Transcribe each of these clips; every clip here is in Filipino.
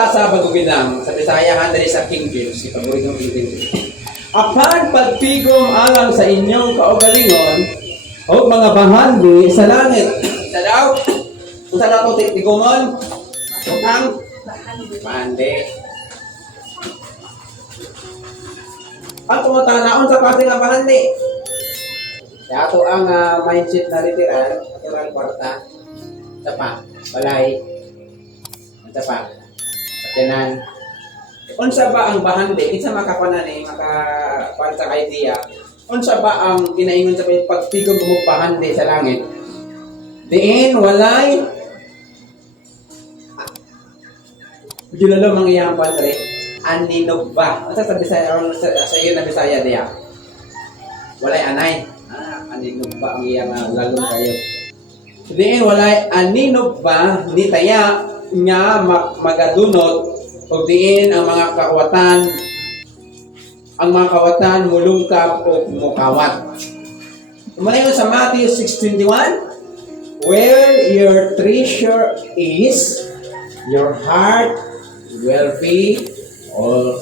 ta sa Bagubilang, sa Bisaya, dali sa King James, ipaborito ng King James. Apan pagtigom alang sa inyong kaugalingon, o mga bahandi sa langit. Sa daw, kung sa daw tigomon, ang bahandi. At tumatanaon sa kasi nga bahandi. Kaya ito ang mindset na literal, literal kwarta, sa pa, balay, sa pa, sakyanan. Unsa ba ang bahandi? Kinsa makapanan makakuan sa idea. Unsa ba ang ginaingon sa pagtigom mo bahandi sa langit? Diin walay gilalo mang iyang patre aninog ba? Unsa sa Bisaya or sa iyo na Bisaya diya? Walay anay. Aninog ba ang iyang lalo kayo? Diin walay aninog ba ni taya nga magadunot o diin ang mga kawatan mulungkab o mukawat. Umalingon sa Matthew 6:21, where your treasure is, your heart will be also.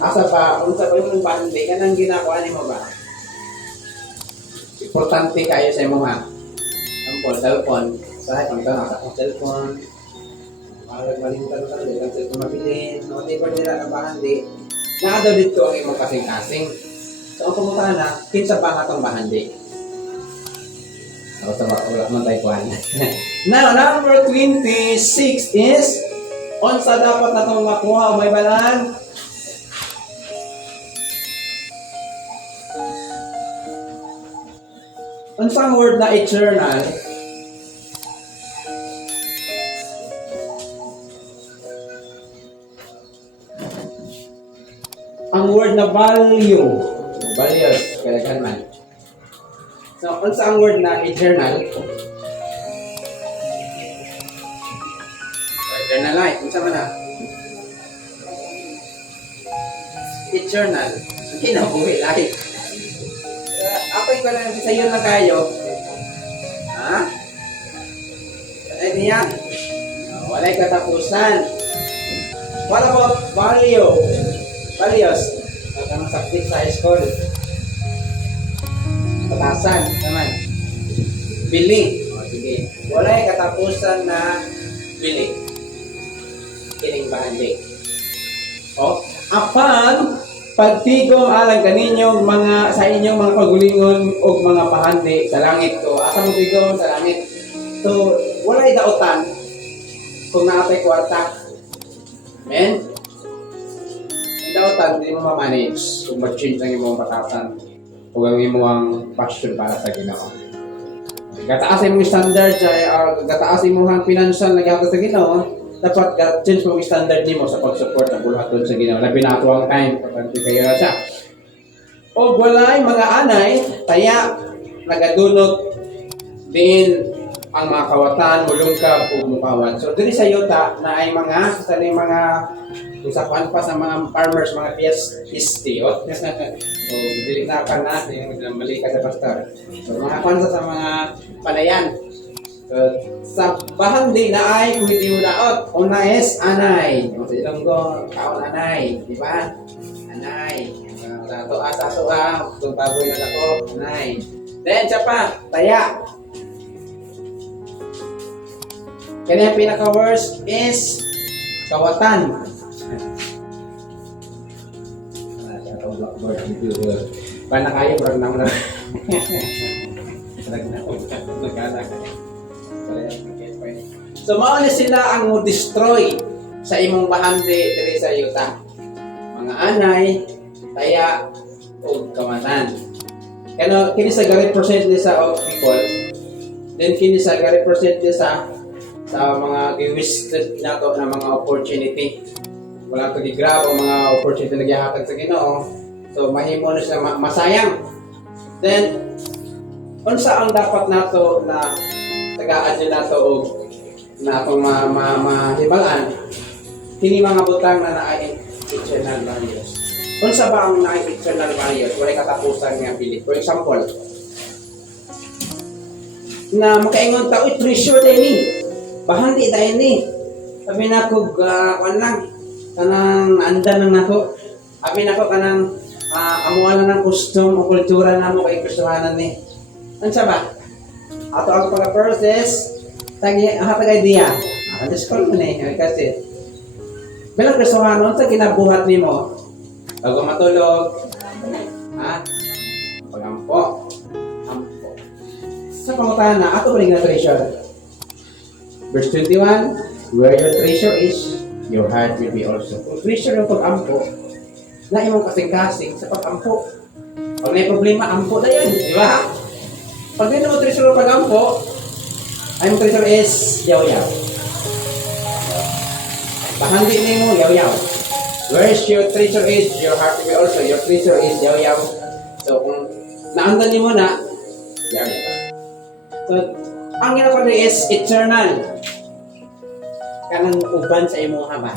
Asa pa, unsa pa yung bahandi ka nang ginagawa ni mo ba? Importante kayo sa imo ha. Ang cellphone, sa kung nasa cellphone, malimtan ka rin, ang cellphone mabilis, whatever nila ang bahandi, naadaw dito ang imong kasing-kasing. So, ang pumunta na, kinsa ba nga itong bahandi? Ako sa wala man tayo kuhan. Now, number 26 is, unsa dapat na itong makuha o may balaan? Unsang word na eternal? Ang word na value. Values, kailangan man. So, unsa ang word na eternal? Eternal life. Unsa man na? Eternal. Kinabuhi life. Ako'y ko lang sa iyo na kayo. Ha? Ay niya? Walay katapusan. What about value? Values. Ang subject sa high school. Patasan naman. Bili. O, sige. Walay katapusan na bili. Kining bahandi. O, apan pagtigom alang kaninyong mga sa inyong mga pagulingon o mga bahandi sa langit ko. Asa mo tigom sa langit? So, walay daotan kung naatay kwarta. Amen? Ang daotan, hindi mo ma-manage kung mag-change ang imong batasan kung ang imong passion para sa Ginoo. Gataas imong standard gataas imong financial na gihapon sa Ginoo, dapat change mo standard nimo sa pag-support ng bulaton sa Ginoo. Labi na ato ang time, pagkanti kayo na siya. O walay mga anay, taya nagadunot din ang mga kawatan, mulungkab o mukawat. So diri sa yuta na ay mga sa mga usapan pa sa mga farmers, mga PST. So dili na pa na, mali ka sa pastor. So mga kwansa sa mga palayan. Sa bahandi na ay hindi mo daot. Una is anay. Yung sa Ilonggo, kaon anay. Di ba? Anay. Sa toa. Kung baboy na ako, anay. Then, siya pa, taya. Kaya yung pinaka-worst is kawatan. Blackboard video. Paano kayo? Parang naman na. So mao na sila ang mo-destroy sa imong bahandi diri sa yuta. Mga anay, taya o kamatan. Kano kini sa represent ni sa of people. Then kini sa represent ni sa mga giwisted nato na mga opportunity. Wala to gi-grab ang mga opportunity na gihatag sa Ginoo. So mahimo na siya masayang. Then unsa ang dapat nato na tagaan din nato og na atong mahibalaan kini mga butang na naay eternal values. Unsa ba ang naay eternal values? Wala katapusan nga pili. For example, na makaingon ta, treasure din ni. bahandi tayo ni. Sabi na ko, kuan lang, kanang andan lang nako. Sabi na ko, kanang amuan lang ng custom o kultura na mo kay Kristohanan ni. Ano sa ba? Ato ang pagka-process, hatag idea. Discall mo na kasi. Bilang Kristohanon, sa kinabuhat ni mo, bago matulog, pagampo. Ampo. Sa pangutahan na, ato maling na treasure. Verse 21, where your treasure is, your heart will be also. Kung treasure yung pag-ampo, na imong kasing-kasing sa pag-ampo. Pag may problema, ampo na yan, di ba? Pag may naman treasure yung pag-ampo, ay yung treasure is yaw-yaw. Bahandi na mo, yaw-yaw. Where your treasure is, your heart will be also. Your treasure is yaw-yaw. So, kung naandan niyo mo na, yaw-yaw. So, ang ginagawa is eternal. Kanang uban sa imo ba?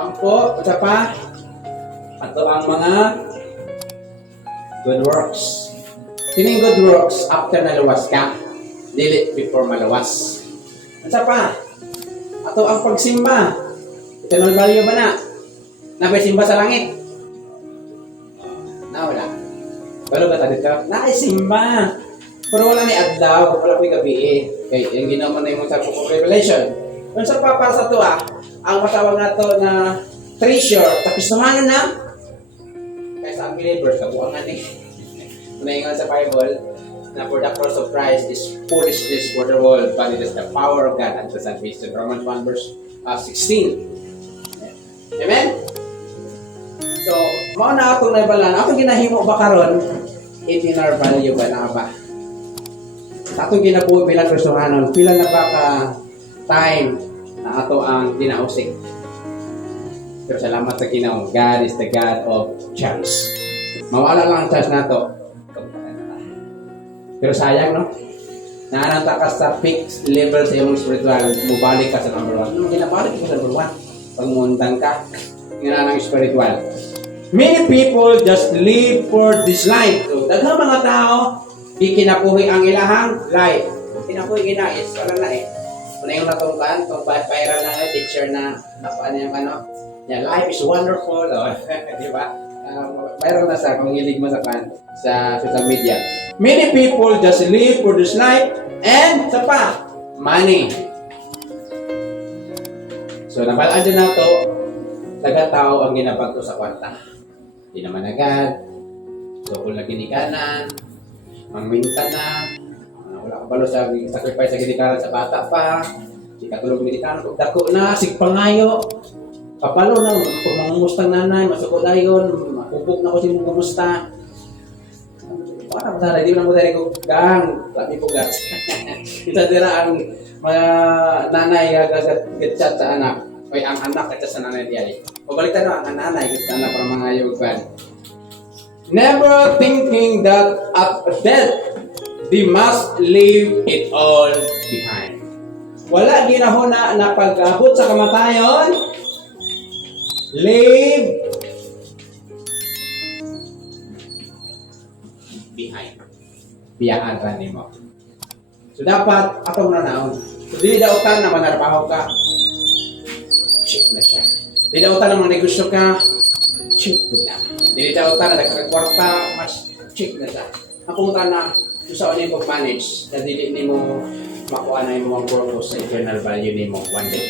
Ampo, at pa, ato ang mga good works. Kining good works, after naluwas ka, delete before malawas. At pa, ato ang pagsimba. Eternal value ba na? Napay-simba sa langit? Wala. Balo ba tayo ka? Simba. Pero wala ni adlaw, wala ko'y gabi eh. Kaya yung ginawa na yung sa Book of Revelation. Kung sa para sa ito ang matawag na ito na treasure, tapistuhanan na. Kaya sa believers, kabuangan eh. Kunaingan sa Bible, na for the cross of Christ is foolishness for the world, but it is the power of God unto salvation. Romans 1 verse 16. Amen? So, mauna akong naibalan. Ako ginahimo ba karon? Eternal value ba na ba? Ato ginabuhi bilang Kristohanon, pila na ba ka time na ato ang ginausik. Pero salamat sa Ginoo, God is the God of chance. Mawala lang ang chance na to. Pero sayang, no? Naananta ka sa fixed level sa iyong spiritual, mubalik ka sa number 1. Ano ginabalik ka sa number 1? Pag muundang ka, nga ng spiritual. Many people just live for this life. So, daghang mga tao, ikinapuhi ang ilahang life. Kinapuhi ginais, wala na eh. Kung yung natungkan, kung viral na teacher na nakuha niya yung life is wonderful, di ba? Viral na sa kung hilig mo sa social media. Many people just live for this life and sa pa, money. So, nabalaan din na ito, taga-tao ang ginapag ko sa kwarta. Hindi naman agad. So, kung ginikanan, mangminta na, wala ka palo sa sacrifice sa ginikanan sa bata pa, di katulog ginikanan, kung dako na, sigpangayo, kapalo na, kung mangumustang nanay, masuko dayon, mapupok na ko si mong kumusta. Parang sana, di mo na mo dahil ko, gang, labi ko gas. Kita dira ang mga nanay gatchat sa anak, o ang anak gatchat sa nanay diya. Pabalitan na ang nanay gatchat sa anak para mga yugan. Never thinking that at death, they must leave it all behind. Wala ginahuna na pag-abot sa kamatayon, leave behind. Biyaan ra nimo. So dapat atong nanaon. So dili daotan na manarbaho ka. Check na siya. Dili daotan na magnegosyo ka. Check po na. Dili daotan na nagkakwarta, mas check na siya. Ang pumunta na sa unin mo manage, na dili nimo makuha na yung mga purpose sa eternal value nimo one day.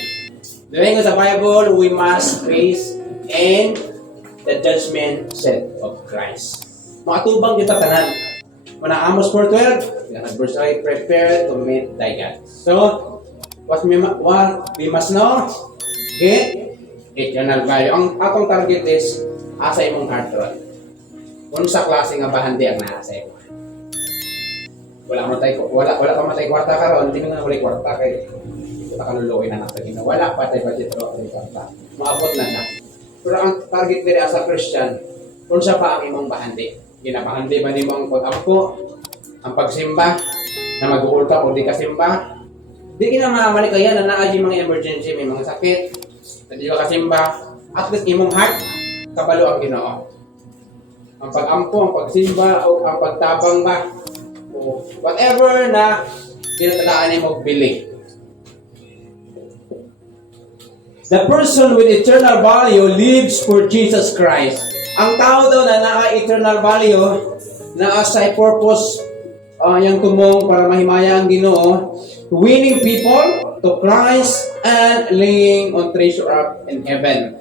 Doon sa Bible, we must face and the judgment seat of Christ. Makatubang kita tanan. Mana Amos 4:12, verse 8, prepare to meet thy God. So, what we must know, get eternal value. Ang atong target is asa imong heart ron. Kung sa klase nga bahandi ang naa sa imo. Wala pa matay kwarta karon, hindi mo na uli kwarta kay ito ta kanuluoy na nasa Ginoo. Wala pa tay budget ro ang kwarta. Maabot na siya. Pero ang target diri as a Christian, kung sa pa ang imong bahandi. Ginabahandi ba nimo ang pag-ampo, ang pagsimba, na mag-uulta o di kasimba? Di kinamamali kaya na naadyo mga emergency, may mga sakit, na di ba kasimba, at least imong heart, kabalo ang Ginoo. Ang pag-ampo, ang pagsimba, o ang pagtabang ba, o whatever na pinatagaan niya magbili. The person with eternal value lives for Jesus Christ. Ang tao daw na naka-eternal value, na-assign purpose, yung tumong para mahimaya ang Ginoo, winning people to Christ and laying on treasure up in heaven.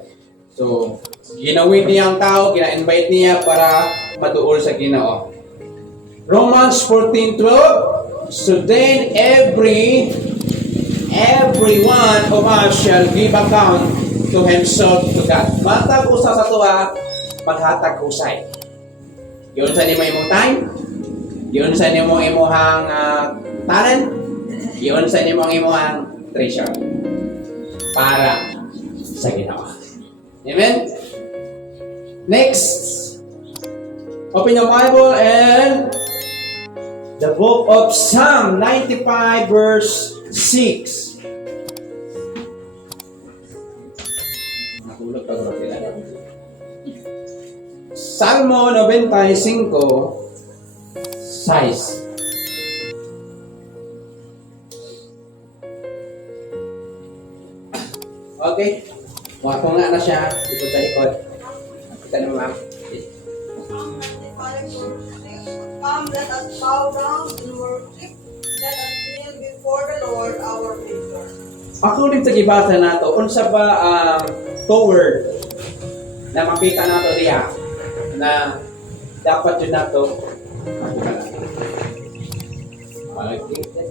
So, ginawin niya ang tao, gina-invite niya para maduol sa Ginoo. Romans 14:12, so then every one of us shall give account to himself to God. Matag usa sa tuwa, maghatag usay. Yun sa nimo imong time, yun sa nimo imong talent, yun sa nimo imong treasure para sa Ginoo. Amen? Next, open your Bible and the book of Psalm 95 verse 6. Natulog pa bro sila. Salmo 95, 6. Okay. Wako nga na siya. Ikot sa likod. Kita naman ma'am. Come, let us bow down and worship. Let us kneel before the Lord our Maker. According sa gibasa nato, unsa ba ang word na makita nato diha na dapat yun nato makita.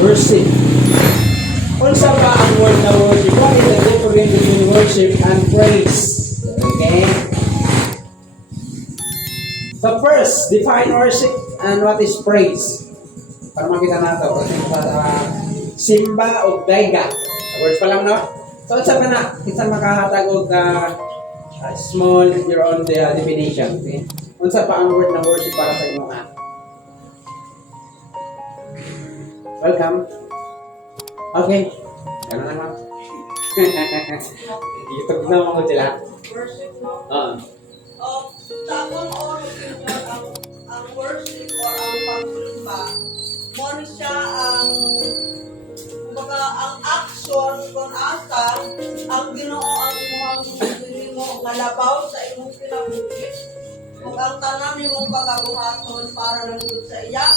Worship. Unsa ba ang word na worship? What is the difference between worship and praise? Okay? So first, define worship and what is praise. Para makita nato kasi simba o daiga. Words pa lang, no? So unsa pa na? Kinsa makahatag og small your own definition. Okay? Unsa pa ang word na worship para sa imo? Welcome. Okay. Ano na ma'am? YouTube na mga sila. Worship mo. Sa akong opinion, ang worship or ang pagsimba, mo siya ang action kung asa ang Ginoo ang imong mo nga labaw sa imong kinabuhi. Ug ang tanan nimong pagabuhaton para lang sa iya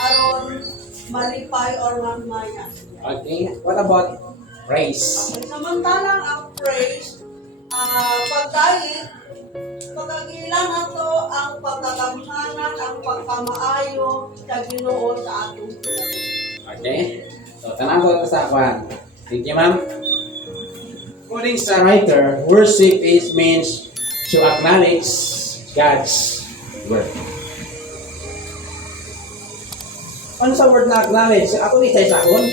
aron malipay or mamaya. Okay. What about praise? Okay, samantalang ang praise, pagdait, pagkagilan nato ang pagkakamhanan, ang pagkamaayo sa Ginoo sa atong kinabuhi. Okay. So, tanang ko sa kwan. Thank you, ma'am. According sa writer, worship means to acknowledge God's word. Ano sa word na acknowledge? Ako ni sa akon.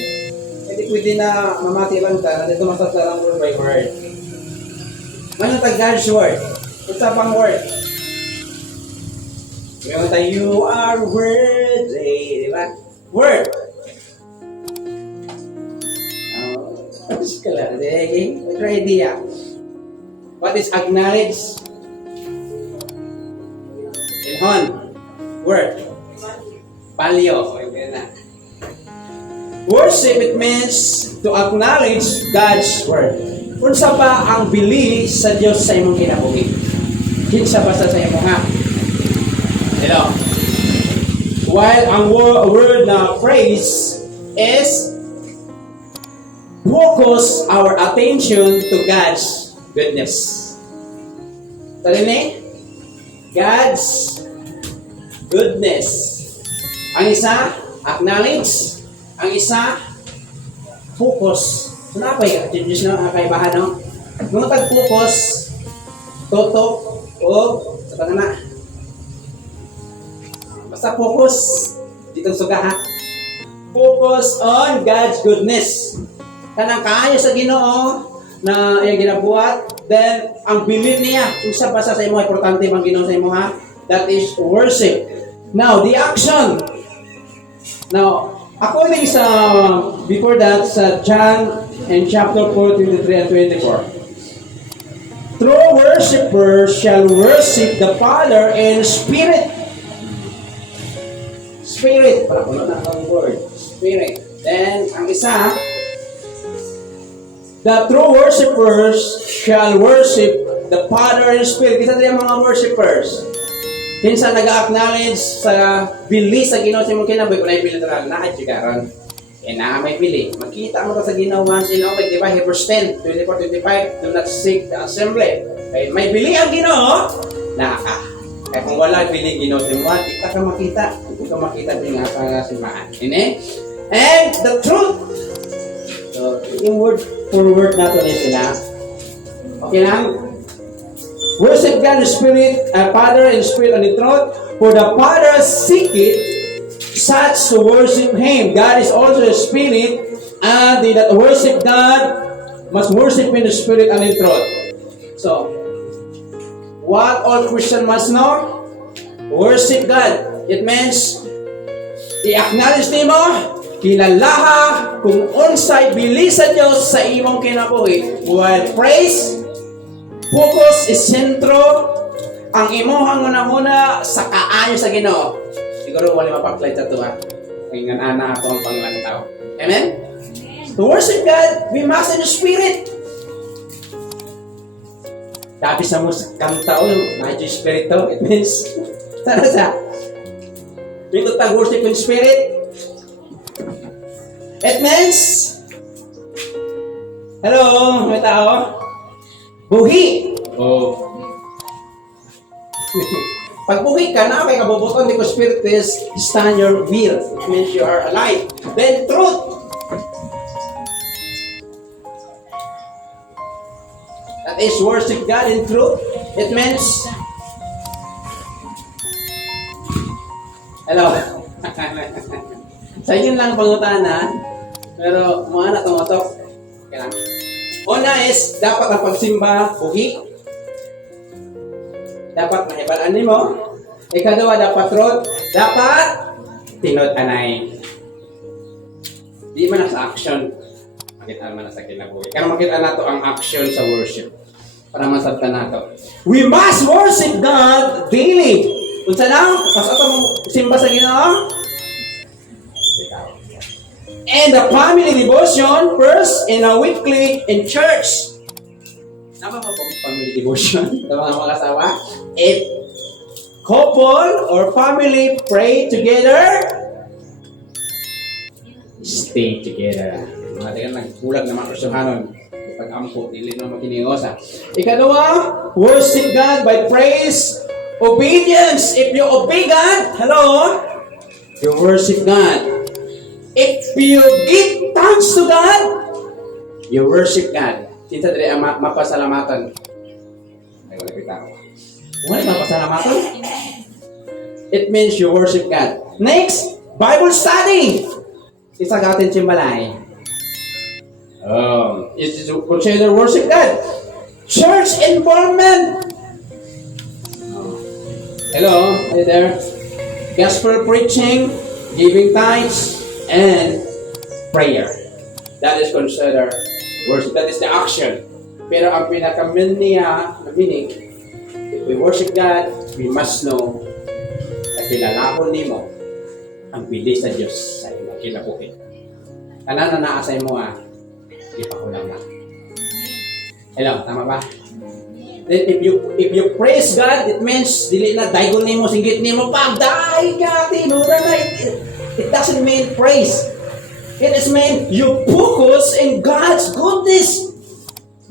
Hindi pwede na mamati lang ka. Nandito masasalang word by word. Ano ta God's word? Unsa pang word? Yung tayo, you are worthy. Di ba? Word. Try idea. What is acknowledge? Ilhon. Word. Palyo. Worship, it means to acknowledge God's word. Unsa pa ang bili sa Dios sa imong kinabuhi? Kinsa ba sa imong ha? Hello. While ang word na praise is focus our attention to God's goodness. Tarinig? God's goodness. Ang isa, acknowledge. Ang isa, focus. So, napay, changes na kaibahan, no? Nung tag-focus, toto, o, sa panana. Basta focus. Dito suga, ha? Focus on God's goodness. Kanang kaayo sa Ginoo na iyang ginabuhat, then ang bilin niya, kung sa basa sa imo, importante bang Ginoo sa imo, ha? That is worship. Now, the action. Now, according sa, before that, sa John and chapter 4, 23 and 24. true worshipers shall worship the Father in spirit. Spirit. Para puno na ang word. Spirit. Then, ang isa, the true worshipers shall worship the Father in spirit. Isa tayo mga worshipers. Kinsa nag-acknowledge sa bili sa Ginoo sa imong kinabuhi kung ay literal na ay karon. E na may bili. Makita mo ta sa Ginoo once in a week, di ba? Hebrews 10, 24-25, do not seek the assembly. Kaya may bili ang Ginoo, na ka. Kaya kung wala bili Ginoo sa imong, di ka makita. Di ka makita din nga sa simbahan. Ini? And the truth. So, yung word for word nato din sila. Okay lang? Worship God in spirit, Father in spirit and in truth. For the Father seeketh such to worship Him. God is also a spirit, and they that worship God must worship in the spirit and in truth. So, what all Christians must know? Worship God. It means i-acknowledge nimo, kilalaha kung unsay bilisan Dios sa imong kinabuhi. While praise, focus is sentro ang imuhang una-una sa kaayo sa Ginoo. Siguro wala mapag-slide sa tuwa. Kaya nga ana ako ang panglantaw. Amen? To worship God, we must in the spirit. Dabi sa musik kanta o, medyo spirit to. It means, sana sa? Dito tag worship in spirit. It means, hello, may tao? Buhi! Oh. Pag buhi ka na, may kabubuton di ko spirit is stand your will. It means you are alive. Then truth. That is worship God in truth. It means hello. Sa inyo lang pangutana, pero mga na tumotok. Okay lang. Una is, dapat ang pagsimba, buhi. Dapat mahibalaan mo. Ikaduwa, dapat truth. Dapat tinod-anay. Di man sa action. Makita man sa kinabuhi. Kaya makita nato ang action sa worship. Para masabta nato. We must worship God daily. Unsa na? Pas ato mong simba sa Ginoo. And the family devotion first in a weekly in church. Tama ba po family devotion? Tama mga kasawa? If couple or family pray together, stay together. Mga tayo nagkulag na mga Kristiyanon. Pag-ampo, dili na makiningosa. Ikaduwa, worship God by praise, obedience. If you obey God, hello, you worship God. If you give thanks to God, you worship God. Sinta dali ang mapasalamatan. Ay, wala kita ako. Wala mapasalamatan? It means you worship God. Next, Bible study. Isa gatin simbalay. Is to consider worship God. Church involvement. Hello, are you there? Gospel preaching, giving tithes, and prayer. That is considered worship. That is the action. Pero ang pinaka-main niya, na meaning, if we worship God, we must know na kilalahon nimo ang bilis sa Diyos sa imong kinabuhi. Tanan na naasay mo di pa ko lang na. Hello, tama ba? Then if you praise God, it means dili na daygon nimo, singgit nimo, pagday ka, tinura na. It doesn't mean praise. It is mean you focus in God's goodness.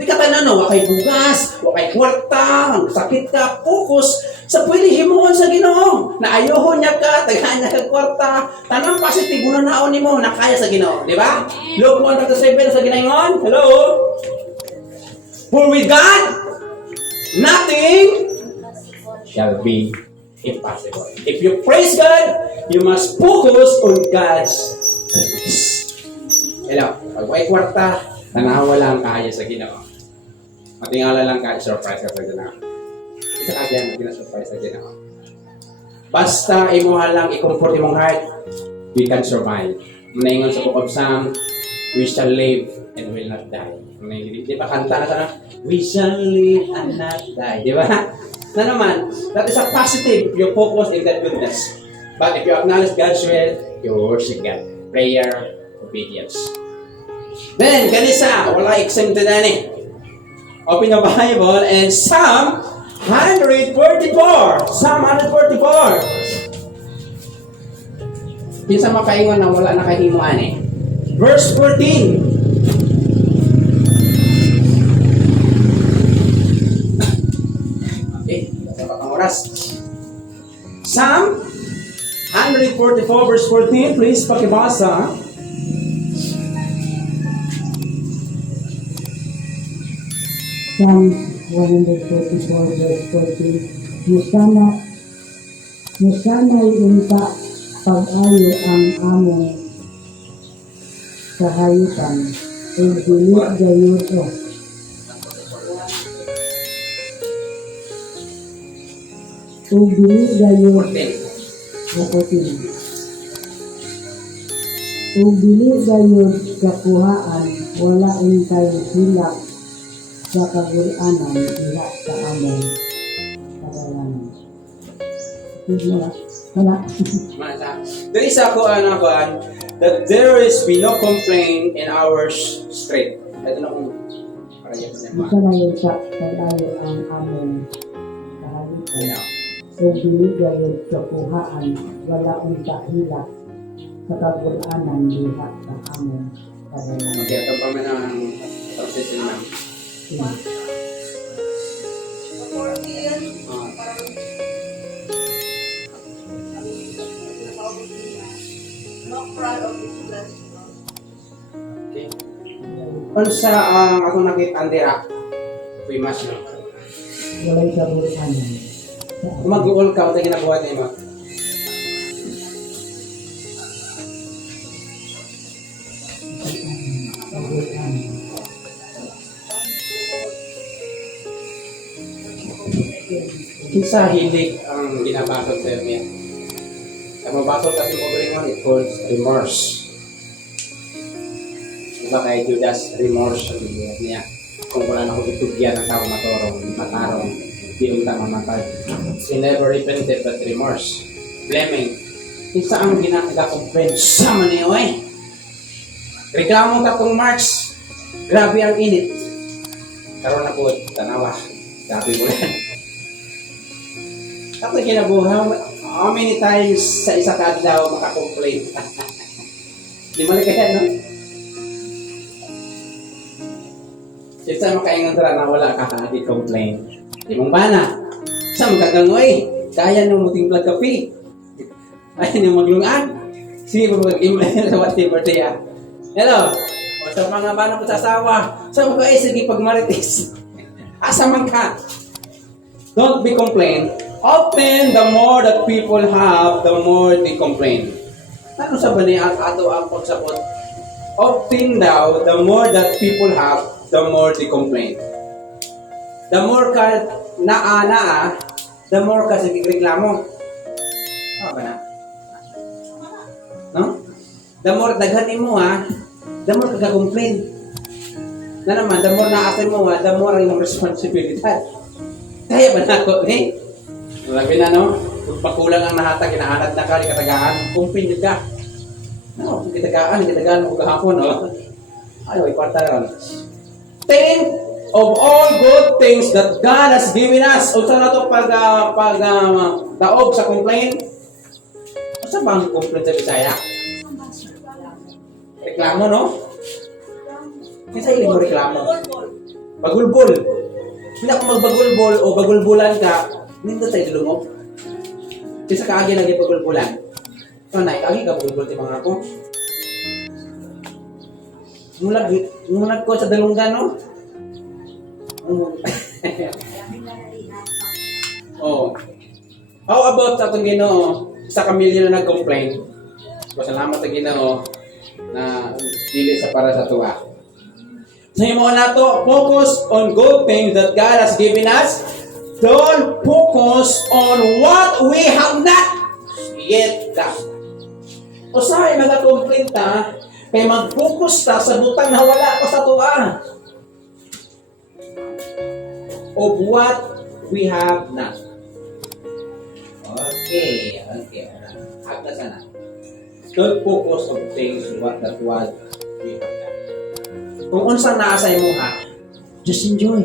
Di ka tanano, wakay bugas, wakay kwarta, sakit ka, focus sa pwede himuon sa Ginoo. Na ayohon niya ka, tagahan niya ka kwarta, tanang positive na naon nimo, nakaya sa Ginoo. Di ba? Luke 1:7 sa Ginaingon. Hello? For with God, nothing shall be impossible. If you praise God, you must focus on God's goodness. Hello, pag may kwarta, tanawa lang kaya sa Ginoo. Matingala lang kaya, surprise ka sa Ginoo. Isa ka dyan, surprise sa Ginoo. Basta imuha lang, i-comfort imong heart, we can survive. Manaingon sa Book of Psalm, We shall live and will not die. Di ba kanta na sana? We shall live and not die. Di ba? Na naman, that is a positive. You focus in that goodness. But if you acknowledge God's will, you worship God. Prayer, obedience. Then, ganisa, wala exempted na ni. Open your Bible and Psalm 144. Psalm 144. Pinsa makaingon na wala na kahimuan eh. Verse 14. Okay, sa patang oras. Psalm 144 verse 14, please pakibasa. Psalm 144 verse 14. Musana'y unta pag-ayo ang among kahayupan o dili gayud o dili gayud 14. o dili gayud kakuhaan wala untay hilak sa kagulanan diha sa among kadalanan. Wala. There is ako that there is be no complaint in our street. Ito na kung para yan sa mga. Musana'y sa pag-ayo ang among kahayupan o dili gayud kakuhaan wala untay hilak sa kagulanan diha sa among kadalanan. Okay, ito pa man ang process nila. Sa 14, no cry of distress. Okay. Unsa ang ako nakita andira? We must know. Walay kagulanan. Kung mag-uol ka, ito ginagawa niya mo. Kinsa hilig ang ginabasol sa iyo. Ang mabasol kasi mo galing it calls remorse. Diba kay Judas, remorse ang bibigyan niya. Kung wala na ko itugyan ng tao matarong, di unta mamatay. He never repented but remorse. Blaming. Kinsa ang ginagakomplain sa maniyo eh. Reklamo ka kung Marx. Grabe ang init. Karoon na po, tanawa. Grabe mo yan. Ako kinabuhaw, how many times sa isa kadlaw makakomplain? Di mo kaya, no? Siyempre makaingon tara na wala ka complain. Di mong bana. Sa magagangoy, kaya nung muting blood kape. Kaya nung maglungan. Sige mo mag-email sa whatever niya. Hello? O sa mga bana ko sa asawa, sa mga sige pagmaritis. Asa man ka? Don't be complain. Often, the more that people have, the more they complain. Ano sa bani ang ato ang pagsabot? Often daw, the more that people have, the more they complain. The more ka naa, the more ka sige reklamo. Ano ba na? No? The more daghan mo the more ka complain. Na naman, the more naatin mo the more ang iyong responsibilidad. Kaya ba na ako, eh? Labi na, no? Kung pakulang ang nahatag, inaanad na ka, katagaan, kumpin ka. No, kitagaan mo kahapon, no? Ayaw, ikwarta ron. Think of all good things that God has given us. O saan na ito daog sa complaint? O saan ba ang complaint sa Bisaya? Reklamo, no? Kasi hindi mo reklamo. Bagulbol. Hindi ako magbagulbol o bagulbulan ka, hindi tayo dulungog. Kasi kaagi lagi pagulbulan. So, naikagi ka pagulbul ti mga ako. Mulag ko sa dalunggan, no? Oh. How about sa itong Ginoo, sa kamilyo na nag-complain? Salamat sa Ginoo na dili sa para sa tuwa. Sa imo na to, focus on good things that God has given us. Don't focus on what we have not yet got. O sa'yo, nag-complain ta, Kaya mag-focus ta sa butang na wala pa sa tuwa. Of what we have not. Okay. Agda sana. Don't focus on things what we have not. Kung unsang naasay mo ha, just enjoy.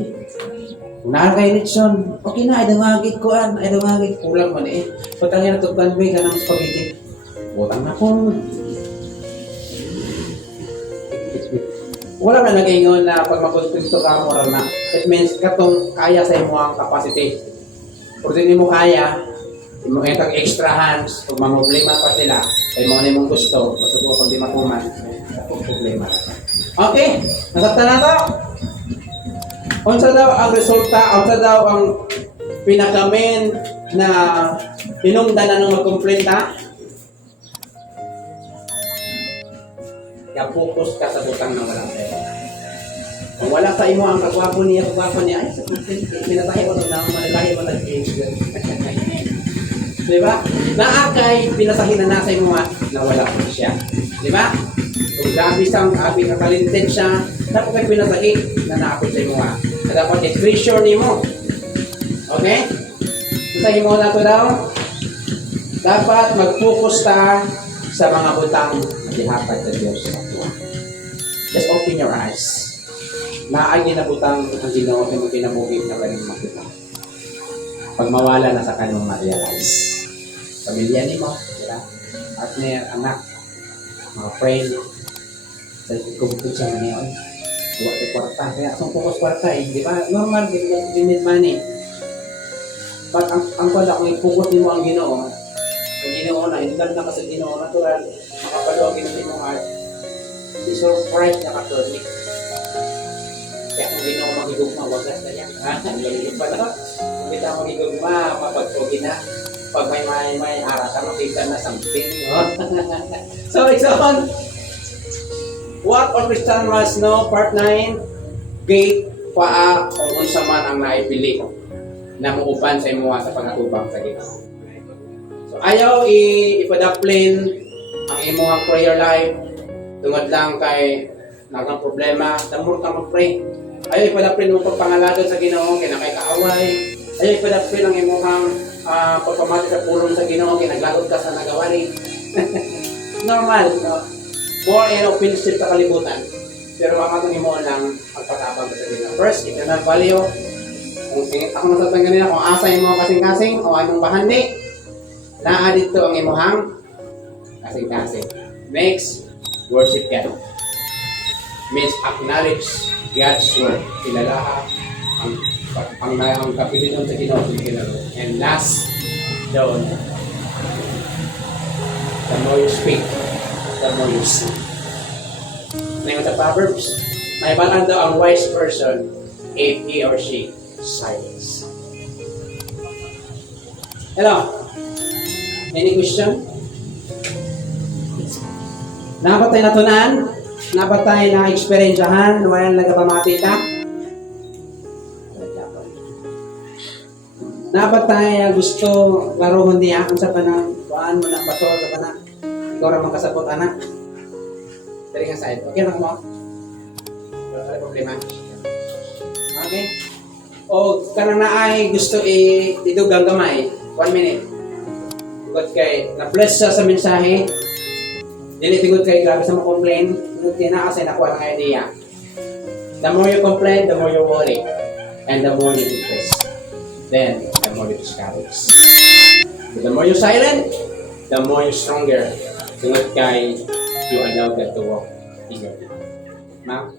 Kung nakakay Richson, okay na, ay dangagit ko kulang man eh. Pagkangin na tuganbay ka ng spaghetti. Butang na po. Wala na nag-ingon na pag makontinto ka mo na. It means katong kaya sa imo ang capacity. Kung hindi mo kaya, mo itong extra hands, kung mga problema pa sila, ay mga mong gusto, basta po kung di makuman, kung problema. Okay, nasabtan na to. Unsa daw ang resulta, unsa daw ang pinaka-main na pinungdan na nung mag-complain ka? Kaya focus ka sa butang na walang pera. Kung wala sa imo ang kagwapo niya, ay, pinatahi mo na manalahi mo lang diba? Naakay, pinasahin na nasa imo na wala po siya. Diba? Kung grabe siyang, abi kakalinted siya, dapat kayo pinasahin na naakot sa imo dapat i-treasure ni mo. Okay? Sasahin mo na ito daw. Dapat mag-focus ta sa mga butang na ihatag sa Diyos sa tuwa. Just open your eyes. Naagi na butang ang Ginoo sa mga pinamugin na kanyang makita. Pag mawala na sa kanyang ma-realize. Pamilya ni mo, partner, anak, mga friend, sa kumputin sa maniyon. Duwa sa kwarta. Kaya asong focus kwarta eh. Di ba? Normal, you need money. But ang pala, kung i-focus mo ang Ginoo, ang Ginoo na, hindi lang na kasi Ginoo, natural, makapalogin na mo heart, i-surprise na ka-turning. Kaya kung Ginoo magigugma, wagas na yan. Ang galing pa na. Kung hindi ka magigugma, mapagpogin na. Pag may ara ka, makita na something. So, it's on. What all Christian must know, part 9, gate, paa, kung unsa man ang naipili na muupan sa imo sa pangatubang sa Ginoo. So, ayaw ipadaplin ang imong prayer life tungod lang kay nagang problema, damor ka mag-pray. Ayaw ipadaplin mo pagpangaladon sa Ginoo, kinakay kaaway. Ayaw ipadaplin ang imong pagpamati sa pulong sa Ginoo, kinaglagod ka sa nagawari. Normal, no? More offensive sa kalibutan. Pero ang atong imo lang pagpatabang sa Ginoo. First, eternal value. Kung ako nasatang ganina, kung asa imo kasing-kasing o anong bahandi, naa dito ang imuhang kasing-kasing. Next, worship God. Means acknowledge God's word. Kilala ang kapilinon sa Ginoo. And last, doon, the more you speak, the more you see. Ngayon sa Proverbs, may balaan daw ang wise person if he or she silence. Hello? Any question? Nabatay na tunan? Nabatay na experiensyahan? Nuwayan nagapamati ka? Nabatay gusto laruhon niya kung sa panang kuhaan mo ng bato sa panang ikaw rin magkasabot, anak. Dari nga side. Okay na mo? Wala problema. Okay? O kanang naay gusto idugang gamay. 1 minute. Tugod kay na-bless siya sa mensahe. Dili tugod kay grabe sa ma-complain. Tugod kay na kasi nakuha ng idea. The more you complain, the more you worry. And the more you depress. Then, the more you discourage. The more you silent, the more you stronger. Tungod kay you allow God to walk in your life. Ma'am?